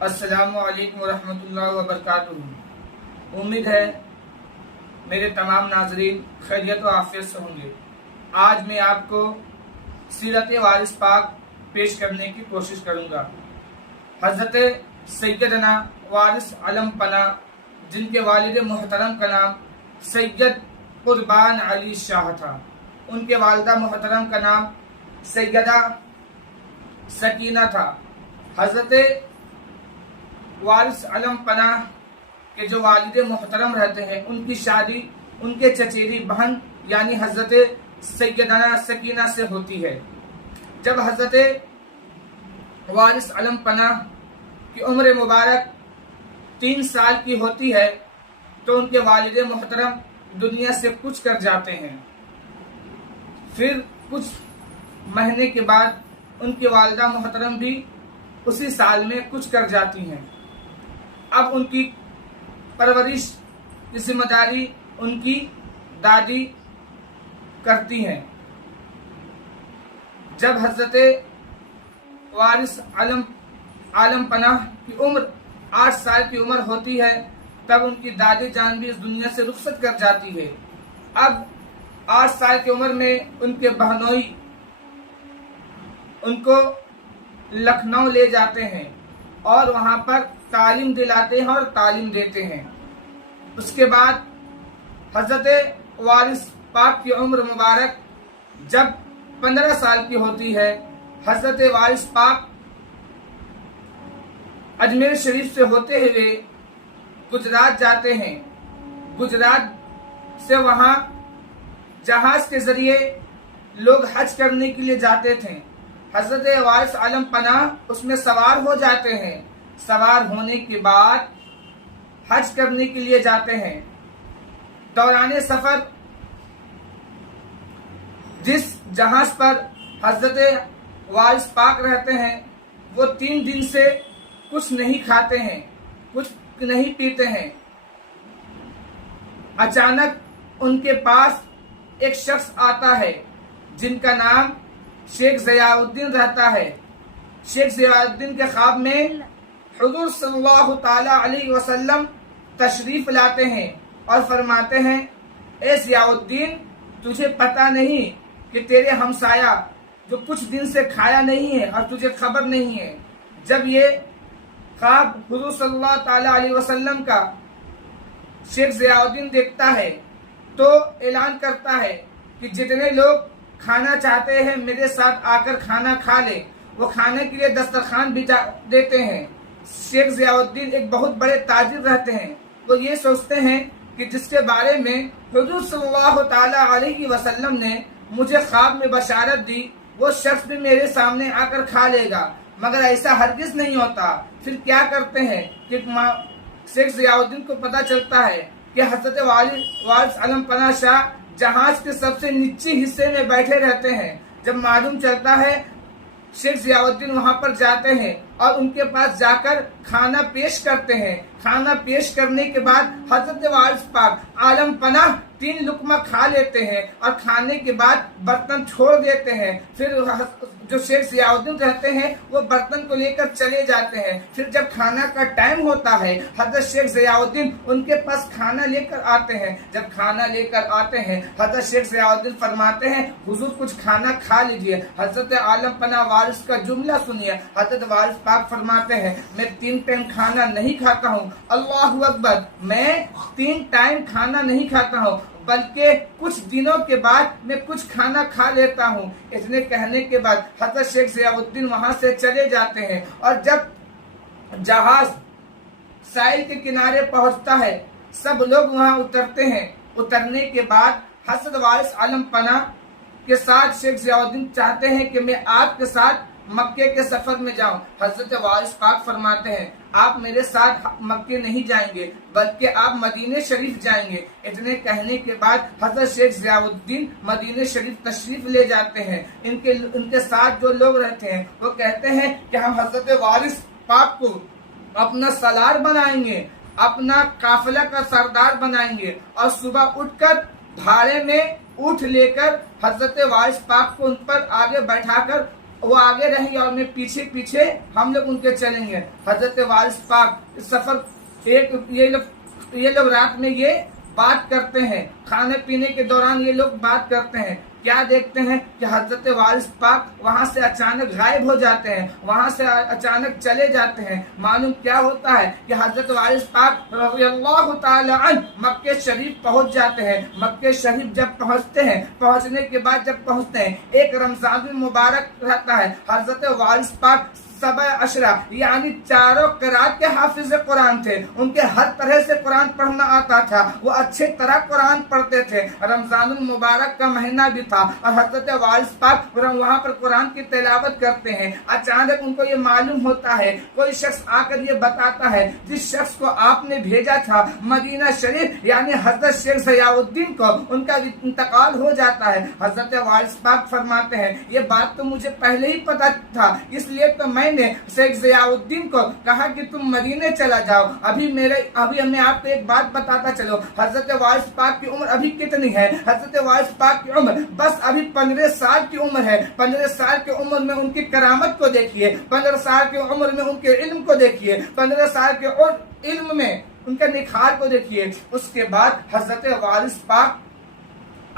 السلام علیکم ورحمۃ اللہ وبرکاتہ۔ امید ہے میرے تمام ناظرین خیریت و عافیت سے ہوں گے۔ آج میں آپ کو سیرت وارث پاک پیش کرنے کی کوشش کروں گا۔ حضرت سیدنا وارث علم پناہ، جن کے والد محترم کا نام سید قربان علی شاہ تھا، ان کے والدہ محترم کا نام سیدہ سکینہ تھا۔ حضرت وارث علم پناہ کے جو والد محترم رہتے ہیں، ان کی شادی ان کے چچیری بہن یعنی حضرت سیدنا سکینہ سے ہوتی ہے۔ جب حضرت وارث علم پناہ کی عمر مبارک 3 سال کی ہوتی ہے تو ان کے والد محترم دنیا سے کچھ کر جاتے ہیں۔ پھر کچھ مہینے کے بعد ان کی والدہ محترم بھی اسی سال میں کچھ کر جاتی ہیں۔ اب ان کی پرورش کی ذمہ داری ان کی دادی کرتی ہیں۔ جب حضرت وارث عالم پناہ کی عمر 8 سال کی عمر ہوتی ہے تب ان کی دادی جان بھی اس دنیا سے رخصت کر جاتی ہے۔ اب 8 سال کی عمر میں ان کے بہنوئی ان کو لکھنؤ لے جاتے ہیں اور وہاں پر تعلیم دلاتے ہیں اور تعلیم دیتے ہیں۔ اس کے بعد حضرت وارث پاک کی عمر مبارک جب 15 سال کی ہوتی ہے، حضرت وارث پاک اجمیر شریف سے ہوتے ہوئے گجرات جاتے ہیں۔ گجرات سے وہاں جہاز کے ذریعے لوگ حج کرنے کے لیے جاتے تھے۔ حضرت وارث علم پناہ اس میں سوار ہو جاتے ہیں۔ سوار ہونے کے بعد حج کرنے کے لیے جاتے ہیں۔ دوران سفر جس جہاز پر حضرت وارث پاک رہتے ہیں وہ 3 دن سے کچھ نہیں کھاتے ہیں، کچھ نہیں پیتے ہیں۔ اچانک ان کے پاس ایک شخص آتا ہے جن کا نام شیخ ضیاء الدین رہتا ہے۔ شیخ ضیاء الدین کے خواب میں حضور صلی اللہ تعالی علیہ وسلم تشریف لاتے ہیں اور فرماتے ہیں، اے ضیاء الدین، تجھے پتہ نہیں کہ تیرے ہمسایہ جو کچھ دن سے کھایا نہیں ہے اور تجھے خبر نہیں ہے۔ جب یہ خواب حضور صلی اللہ تعالی علیہ وسلم کا شیخ ضیاء الدین دیکھتا ہے تو اعلان کرتا ہے کہ جتنے لوگ کھانا چاہتے ہیں میرے ساتھ آ کر کھانا کھا لے۔ وہ کھانے کے لیے دسترخوان بچھا دیتے ہیں۔ شیخ ضیاء الدین ایک بہت بڑے تاجر رہتے ہیں۔ وہ یہ سوچتے ہیں کہ جس کے بارے میں حضور صلی اللہ تعالی علیہ وسلم نے مجھے خواب میں بشارت دی وہ شخص بھی میرے سامنے آ کر کھا لے گا، مگر ایسا ہرگز نہیں ہوتا۔ پھر کیا کرتے ہیں کہ شیخ ضیاء الدین کو پتہ چلتا ہے کہ حضرت وارث علم پناہ شاہ جہاز کے سب سے نیچے حصے میں بیٹھے رہتے ہیں۔ جب معلوم چلتا ہے شیخ ضیاء الدین وہاں پر جاتے ہیں اور ان کے پاس جا کر کھانا پیش کرتے ہیں۔ کھانا پیش کرنے کے بعد حضرت وارث پاک عالم پناہ 3 لقمہ کھا لیتے ہیں اور کھانے کے بعد برتن چھوڑ دیتے ہیں۔ پھر جو شیخ ضیاء الدین رہتے ہیں وہ برتن کو لے کر چلے جاتے ہیں۔ پھر جب کھانا کا ٹائم ہوتا ہے حضرت شیخ ضیاء الدین ان کے پاس کھانا لے کر آتے ہیں۔ جب کھانا لے کر آتے ہیں حضرت شیخ ضیاء الدین فرماتے ہیں، حضور کچھ کھانا کھا لیجئے۔ حضرت عالم پناہ وارث کا جملہ سنیے۔ حضرت وارث پاک فرماتے ہیں، میں 3 ٹائم کھانا نہیں کھاتا ہوں۔ اللہ اکبر، میں 3 ٹائم کھانا نہیں کھاتا ہوں بلکہ کچھ دنوں کے بعد میں کچھ کھانا کھا لیتا ہوں۔ اتنے کہنے کے بعد حضرت شیخ ضیاء الدین وہاں سے چلے جاتے ہیں اور جب جہاز ساحل کے کنارے پہنچتا ہے سب لوگ وہاں اترتے ہیں۔ اترنے کے بعد حضرت وارث علم پناہ کے ساتھ شیخ ضیاء الدین چاہتے ہیں کہ میں آپ کے ساتھ مکے کے سفر میں جاؤں۔ حضرت وارث پاک فرماتے ہیں، آپ میرے ساتھ مکے نہیں جائیں گے بلکہ آپ مدینہ شریف جائیں گے۔ اتنے کہنے کے بعد حضرت شیخ ضیاء الدین مدینہ شریف تشریف لے جاتے ہیں۔ ان کے ساتھ جو لوگ رہتے ہیں وہ کہتے ہیں کہ ہم حضرت وارث پاک کو اپنا سالار بنائیں گے، اپنا قافلہ کا سردار بنائیں گے اور صبح اٹھ کر بھاڑے میں اونٹ لے کر حضرت وارث پاک کو ان پر آگے بیٹھا کر वो आगे रहेंगे और मैं पीछे पीछे हम लोग उनके चलेंगे। हजरत वारिस पाक सफर ये लोग रात में ये बात करते हैं, खाने पीने के दौरान ये लोग बात करते हैं। क्या देखते हैं कि हजरत वारिस पाक वहां से अचानक गायब हो जाते हैं, वहां से अचानक चले जाते हैं। मालूम क्या होता है कि हजरत वारिस पाक रज़ियल्लाहु ताला अन्हु मक्के शरीफ पहुंच जाते हैं। मक्के शरीफ जब पहुंचते हैं, पहुंचने के बाद जब पहुंचते हैं, एक रमजान मुबारक रहता है। हजरत वारिस पाक सबा अशरा यानी चारों क़िरात के हाफिज कुरान थे। उनके हर तरह से कुरान पढ़ना आता था, वो अच्छे तरह कुरान पढ़ते थे। रमजानुल मुबारक का महीना भी था और हजरत वारिस पाक वहाँ पर कुरान की तिलावत करते हैं। अचानक उनको ये मालूम होता है, कोई शख्स आकर ये बताता है, जिस शख्स को आपने भेजा था मदीना शरीफ यानी हजरत शेख ज़ियाउद्दीन को, उनका इंतकाल हो जाता है। हजरत वारिस पाक फरमाते हैं, ये बात तो मुझे पहले ही पता था, इसलिए तो मैंने शेख ज़ियाउद्दीन को कहा कि तुम मदीने चला जाओ। अभी मैं आपको एक बात बताता चलो, हजरत वारिस पाक की उम्र अभी कितनी है? हजरत वारिस पाक की उम्र बस अभी 15 साल की उम्र है। 15 साल की उम्र में उनकी करामत को देखिए, 15 साल की उम्र में उनके इल्म को देखिए, 15 साल के इल्म में उनके निखार को देखिए। उसके बाद हजरत वारिस पाक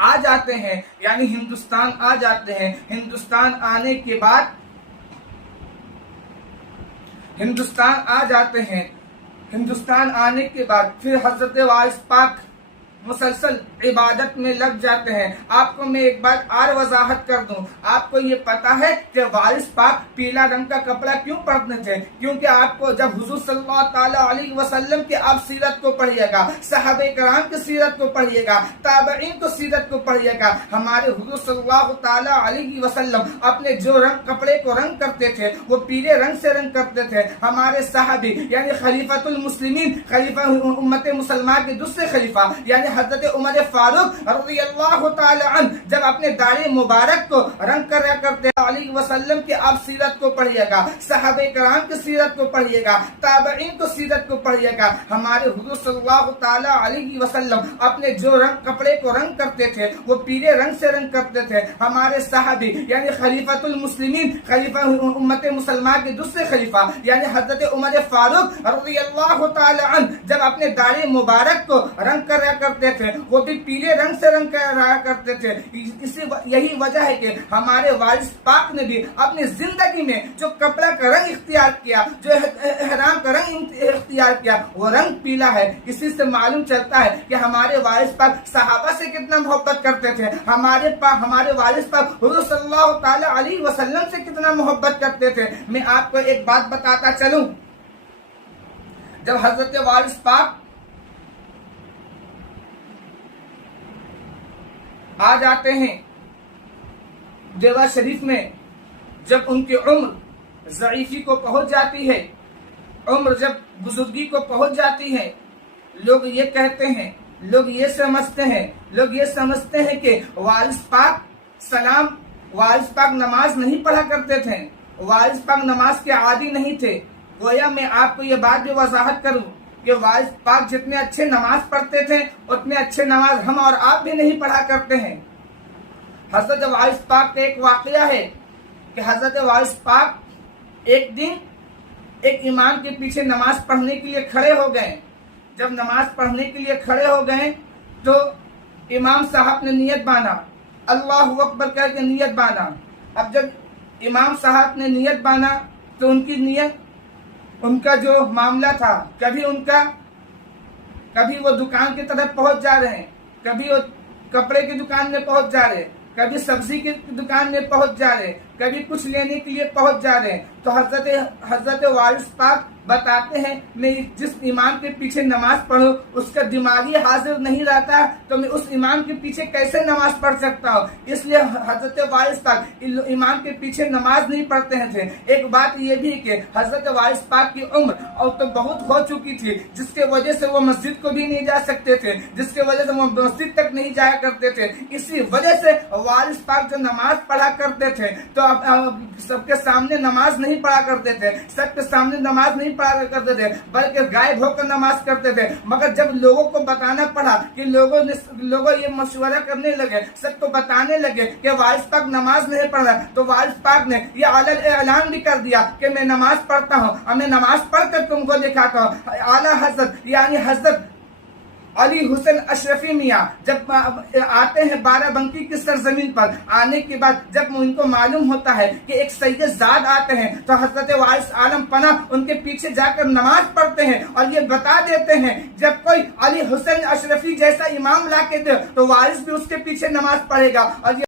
आ जाते हैं, यानी हिंदुस्तान आ जाते हैं। हिंदुस्तान आने के बाद हिंदुस्तान आ जाते हैं। हिंदुस्तान आने के बाद फिर हजरत वारिस पाक मुसलसल इबादत में लग जाते हैं। आपको मैं एक बात और वजाहत कर दूं, आपको ये पता है कि वारिस पाक पीला रंग का कपड़ा क्यों पहनते थे? क्योंकि आपको जब हुजूर सल्लल्लाहु ताला अलैहि वसल्लम के आप सीरत को पढ़िएगा, सहाबे कराम की सीरत को पढ़िएगा, ताबईन को सीरत को पढ़िएगा, हमारे हुजूर सल्लल्लाहु ताला अलैहि वसल्लम अपने जो रंग कपड़े को रंग करते थे वो पीले रंग से रंग करते थे। हमारे साहबी यानी खलीफतुल मुस्लिमीन, खलीफा उम्मत मुसलमान के दूसरे खलीफा यानी हजरत उमर फारूक रज़ियल्लाहु ताला अन्हु जब अपने दाढ़ी मुबारक को रंग कर करते अलैहि वसल्लम की आप सीरत को पढ़िएगा, सहाबे कराम की सीरत को पढ़िएगा, ताबईन को सीरत को पढ़िएगा। हमारे हुजूर सल्लल्लाहु ताला अलैहि वसल्लम अपने जो रंग कपड़े को रंग करते थे वो पीले रंग से रंग करते थे। हमारे साहबी यानी खलीफतुल मुस्लिमीन, खलीफा उम्मत मुसलमान के दूसरे खलीफा यानी हजरत उमर फारूक रज़ियल्लाहु ताला अन्हु जब अपने दाढ़ी मुबारक को रंग कर थे वो भी पीले रंग से रंग रहा करते थे। यही वजह है कि हमारे वारिस पाक ने भी अपनी जिंदगी में जो कपड़ा का रंग इख्तियार किया, जो एहराम का रंग इख्तियार किया, वो रंग पीला है। इसी से मालूम चलता है कि हमारे वारिस पाक सहाबा से कितना मोहब्बत करते थे, हमारे वारिस पाक हुजूर सल्लल्लाहु ताला अलैहि वसल्लम से कितना मोहब्बत करते थे। मैं आपको एक बात बताता चलूं, जब हजरत वारिस पाक आ जाते हैं देवा शरीफ में, जब उनकी उम्र ज़ईफ़ी को पहुंच जाती है, उम्र जब बुजुर्गी को पहुंच जाती है, लोग ये कहते हैं, लोग ये समझते हैं कि वारिस पाक नमाज नहीं पढ़ा करते थे, वारिस पाक नमाज के आदी नहीं थे। गोया मैं आपको ये बात भी वजाहत करूं कि वारिस पाक जितने अच्छे नमाज पढ़ते थे उतने अच्छे नमाज हम और आप भी नहीं पढ़ा करते हैं। हजरत वारिस पाक का एक वाकया है कि हजरत वारिस पाक एक दिन एक इमाम के पीछे नमाज पढ़ने के लिए खड़े हो गए। जब नमाज पढ़ने के लिए खड़े हो गए तो इमाम साहब ने नियत बांधा, अल्लाहु अकबर करके नियत बांधा। अब जब इमाम साहब ने नियत बांधा तो उनकी नियत, उनका जो मामला था, कभी वो दुकान की तरफ पहुंच जा रहे हैं, कभी वो कपड़े की दुकान में पहुंच जा रहे, कभी सब्जी की दुकान में पहुंच जा रहे, कभी कुछ लेने के लिए पहुंच जा रहे। तो हजरत वारिस पाक बताते हैं, मैं जिस इमाम के पीछे नमाज पढ़ूं उसका दिमागी हाजिर नहीं रहता तो मैं उस इमाम के पीछे कैसे नमाज पढ़ सकता हूँ। इसलिए हजरत वारिस पाक इमाम के पीछे नमाज नहीं पढ़ते थे। एक बात ये भी कि हजरत वारिस पाक की उम्र और तो बहुत हो चुकी थी, जिसके वजह से वो मस्जिद को भी नहीं जा सकते थे, जिसके वजह से वो मस्जिद तक नहीं जाया करते थे। इसी वजह से वारिस पाक जो नमाज पढ़ा करते थे तो सबके सामने नमाज नहीं पढ़ा करते थे, सबके सामने नमाज नहीं نہیں پڑھا کرتے تھے بلکہ غائب ہو کر نماز کرتے تھے. مگر جب لوگوں کو بتانا پڑا کہ لوگوں یہ مشورہ کرنے لگے, سب کو بتانے لگے کہ وارث پاک نماز نہیں پڑھ رہا, تو وارث پاک نے یہ اعلان بھی کر دیا کہ میں نماز پڑھتا ہوں اور میں نماز پڑھ کر تم کو دکھاتا ہوں. اعلیٰ حضرت یعنی حضرت علی حسین اشرفی میاں جب آتے ہیں بارہ بنکی کی سرزمین پر, آنے کے بعد جب ان کو معلوم ہوتا ہے کہ ایک سید زاد آتے ہیں تو حضرت وارث عالم پناہ ان کے پیچھے جا کر نماز پڑھتے ہیں اور یہ بتا دیتے ہیں جب کوئی علی حسین اشرفی جیسا امام لا کے دے تو وارث بھی اس کے پیچھے نماز پڑھے گا. اور